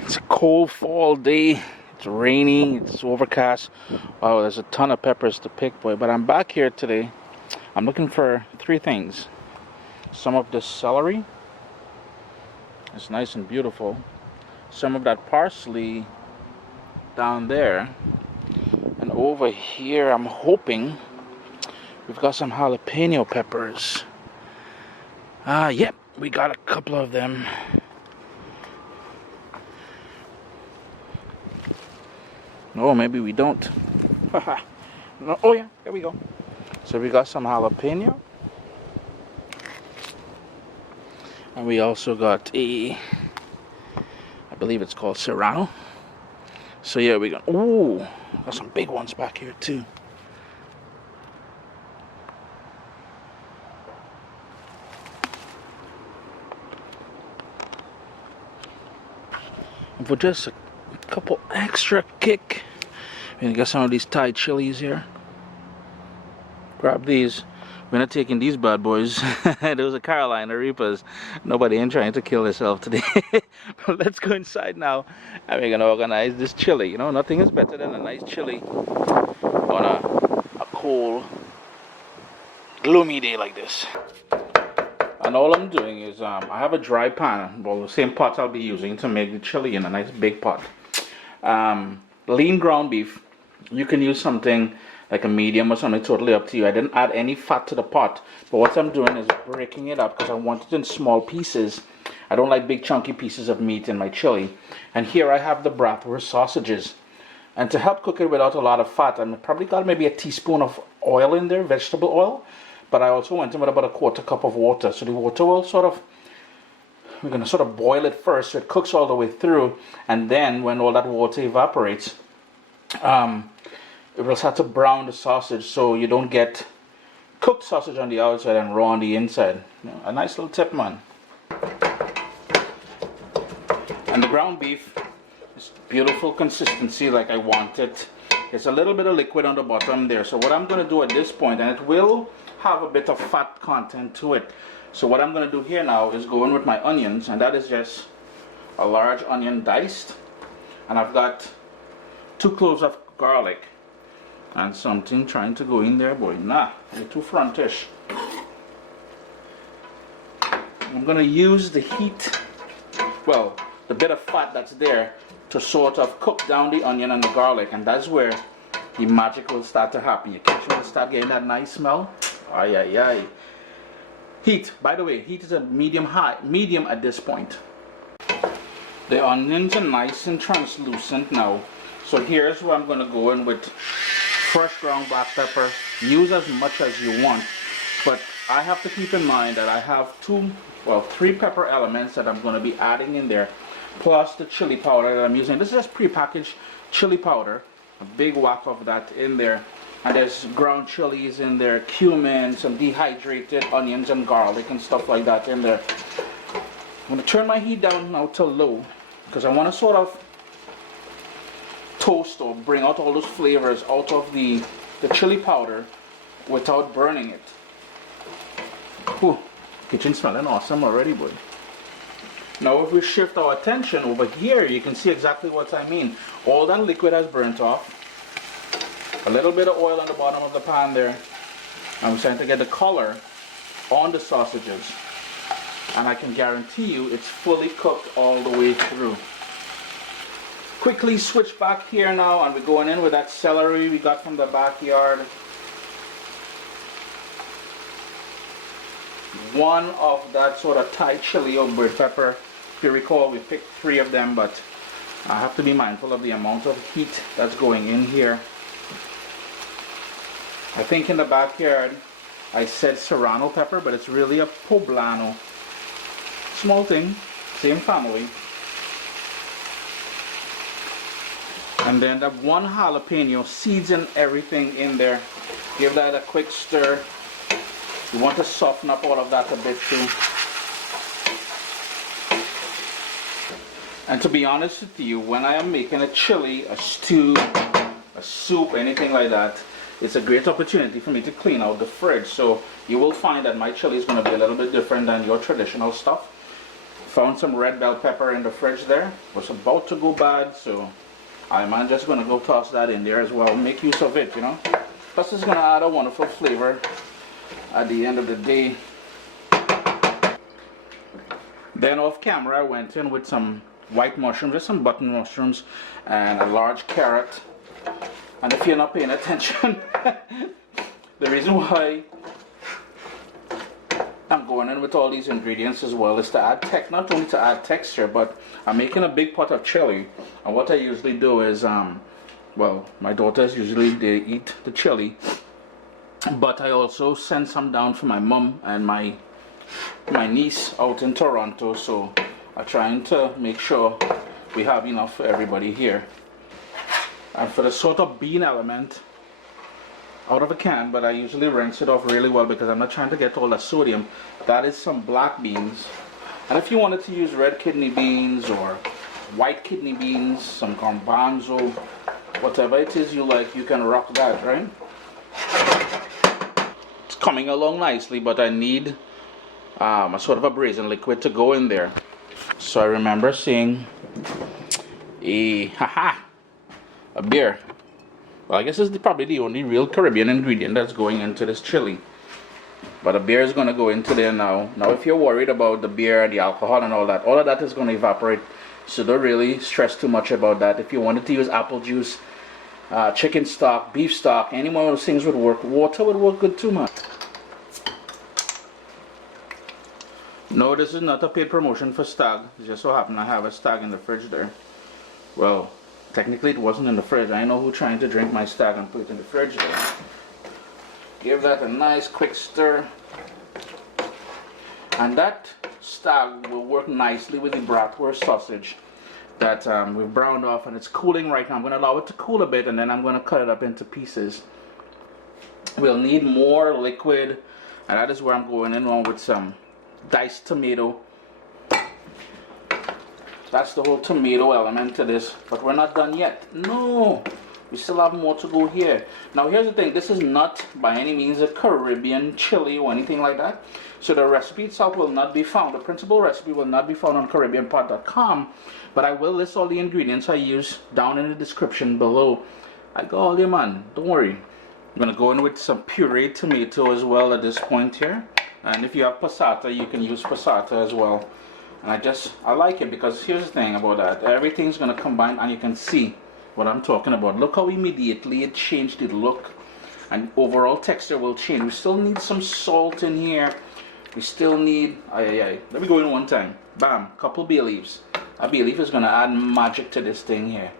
It's a cold fall day. It's rainy. It's overcast. Wow, there's a ton of peppers to pick, boy. But I'm back here today. I'm looking for three things. Some of this celery. It's nice and beautiful. Some of that parsley down there. And over here, I'm hoping we've got some jalapeno peppers. Yep, we got a couple of them. No, maybe we don't. No, oh yeah, there we go. So we got some jalapeno. And we also got I believe it's called serrano. So yeah, we got, ooh, got some big ones back here too. And for just a couple extra kick, we're gonna get some of these Thai chilies here. Grab these. We're not taking these bad boys. Those are Carolina Reapers. Nobody ain't trying to kill themselves today. But let's go inside now and we're gonna organize this chili. You know, nothing is better than a nice chili on a cold, gloomy day like this. And all I'm doing is I have a dry pan, well, the same pot I'll be using to make the chili in a nice big pot. Lean ground beef. You can use something like a medium or something, totally up to you. I didn't add any fat to the pot, but what I'm doing is breaking it up because I want it in small pieces. I don't like big chunky pieces of meat in my chili. And here I have the bratwurst sausages. And to help cook it without a lot of fat, I probably got maybe a teaspoon of oil in there, vegetable oil. But I also went in with about a quarter cup of water. So the water will we're going to sort of boil it first so it cooks all the way through. And then when all that water evaporates, it will start to brown the sausage so you don't get cooked sausage on the outside and raw on the inside. You know, a nice little tip, man. And the ground beef is beautiful consistency like I want it. It's a little bit of liquid on the bottom there. So what I'm going to do at this point, and it will have a bit of fat content to it. So what I'm going to do here now is go in with my onions, and that is just a large onion diced. And I've got 2 cloves of garlic. And something trying to go in there, boy. Nah, you're too frontish. I'm going to use the heat, well, the bit of fat that's there to sort of cook down the onion and the garlic. And that's where the magic will start to happen. You catch when you start getting that nice smell? Ay, ay, ay. Heat, by the way, heat is a medium at this point. The onions are nice and translucent now. So here's where I'm going to go in with fresh ground black pepper. Use as much as you want, but I have to keep in mind that I have 3 pepper elements that I'm going to be adding in there, plus the chili powder that I'm using. This is just prepackaged chili powder, a big whack of that in there, and there's ground chilies in there, cumin, some dehydrated onions and garlic and stuff like that in there. I'm going to turn my heat down now to low because I want to sort of toast or bring out all those flavors out of the chili powder without burning it. Ooh, kitchen smelling awesome already, boy. Now if we shift our attention over here, you can see exactly what I mean. All that liquid has burnt off. A little bit of oil on the bottom of the pan there. I'm starting to get the color on the sausages. And I can guarantee you it's fully cooked all the way through. Quickly switch back here now, and we're going in with that celery we got from the backyard. One of that sort of Thai chili or red pepper. If you recall, we picked 3 of them, but I have to be mindful of the amount of heat that's going in here. I think in the backyard I said serrano pepper, but it's really a poblano. Small thing, same family. And then that 1 jalapeno, seeds and everything in there. Give that a quick stir. You want to soften up all of that a bit too. And to be honest with you, when I am making a chili, a stew, a soup, anything like that, it's a great opportunity for me to clean out the fridge. So you will find that my chili is going to be a little bit different than your traditional stuff. Found some red bell pepper in the fridge there. Was about to go bad, so I'm just gonna go toss that in there as well. Make use of it, you know. Plus it's gonna add a wonderful flavor at the end of the day. Then off camera I went in with some white mushrooms, just some button mushrooms and a large carrot. And if you're not paying attention, the reason why I'm going in with all these ingredients as well is to add not only to add texture, but I'm making a big pot of chili. And what I usually do is, well, my daughters usually they eat the chili, but I also send some down for my mom and my niece out in Toronto, so I'm trying to make sure we have enough for everybody here. And for the sort of bean element, out of a can, but I usually rinse it off really well because I'm not trying to get all the sodium. That is some black beans. And if you wanted to use red kidney beans or white kidney beans, some garbanzo, whatever it is you like, you can rock that, right? It's coming along nicely, but I need a sort of a braising liquid to go in there. So I remember seeing a beer. Well, I guess it's probably the only real Caribbean ingredient that's going into this chili. But a beer is going to go into there now. Now, if you're worried about the beer, the alcohol and all of that is going to evaporate. So don't really stress too much about that. If you wanted to use apple juice, chicken stock, beef stock, any one of those things would work. Water would work good too, man. No, this is not a paid promotion for Stag. It just so happened I have a Stag in the fridge there. Well, technically it wasn't in the fridge. I know who's trying to drink my Stag and put it in the fridge there. Give that a nice quick stir. And that Stag will work nicely with the bratwurst sausage that we've browned off, and it's cooling right now. I'm going to allow it to cool a bit and then I'm going to cut it up into pieces. We'll need more liquid, and that is where I'm going in on with some diced tomato. That's the whole tomato element to this, but we're not done yet. No, we still have more to go here. Now here's the thing, this is not by any means a Caribbean chili or anything like that. So the recipe itself will not be found, the principal recipe will not be found on caribbeanpot.com, but I will list all the ingredients I use down in the description below. I got all them, man, don't worry. I'm gonna go in with some pureed tomato as well at this point here. And if you have passata, you can use passata as well. And I like it because here's the thing about that. Everything's going to combine and you can see what I'm talking about. Look how immediately it changed the look and overall texture will change. We still need some salt in here. We still need, let me go in one time. Bam, couple bay leaves. A bay leaf is going to add magic to this thing here.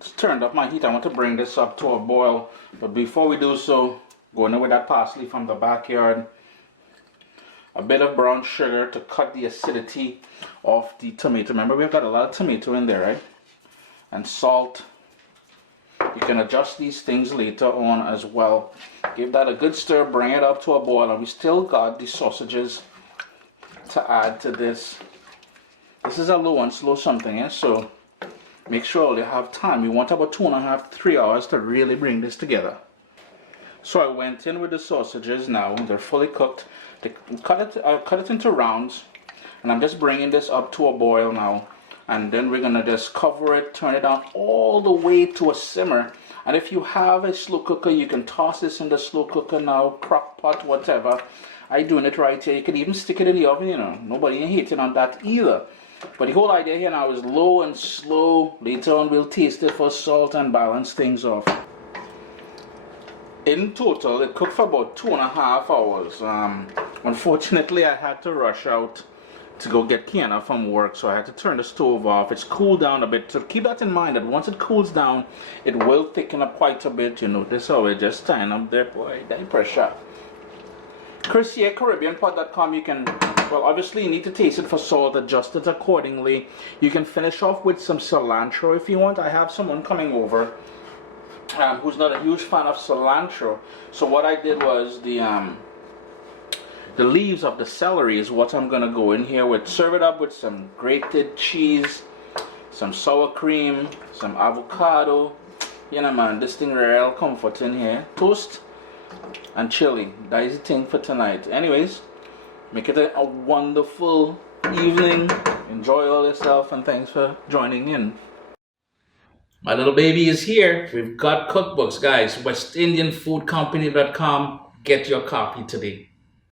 Just turned up my heat. I want to bring this up to a boil. But before we do so, going in with that parsley from the backyard. A bit of brown sugar to cut the acidity of the tomato. Remember, we've got a lot of tomato in there, right? And salt. You can adjust these things later on as well. Give that a good stir, bring it up to a boil, and we still got the sausages to add to this. This is a low and slow something, yeah? So make sure you have time. We want about 2.5 to 3 hours to really bring this together. So I went in with the sausages now. They're fully cooked. Cut it into rounds, and I'm just bringing this up to a boil now, and then we're gonna just cover it, turn it down all the way to a simmer. And if you have a slow cooker, you can toss this in the slow cooker now, crock pot, whatever. I'm doing it right here. You can even stick it in the oven, you know, nobody ain't hating on that either. But the whole idea here now is low and slow. Later on we'll taste it for salt and balance things off. In total, it cooked for about 2.5 hours. Unfortunately, I had to rush out to go get Kiana from work, so I had to turn the stove off. It's cooled down a bit, so keep that in mind that once it cools down, it will thicken up quite a bit. You notice how it just tying up there, boy, that pressure. Chris here, caribbeanpot.com. You can, well, obviously you need to taste it for salt, adjust it accordingly. You can finish off with some cilantro if you want. I have someone coming over who's not a huge fan of cilantro, so what I did was the leaves of the celery is what I'm gonna go in here with. Serve it up with some grated cheese, some sour cream, some avocado. You know, man, this thing real comforting here. Toast and chili. That is the thing for tonight. Anyways, Make it a wonderful evening. Enjoy all yourself, and thanks for joining in. My little baby is here. We've got cookbooks, guys. WestIndianFoodCompany.com. Get your copy today.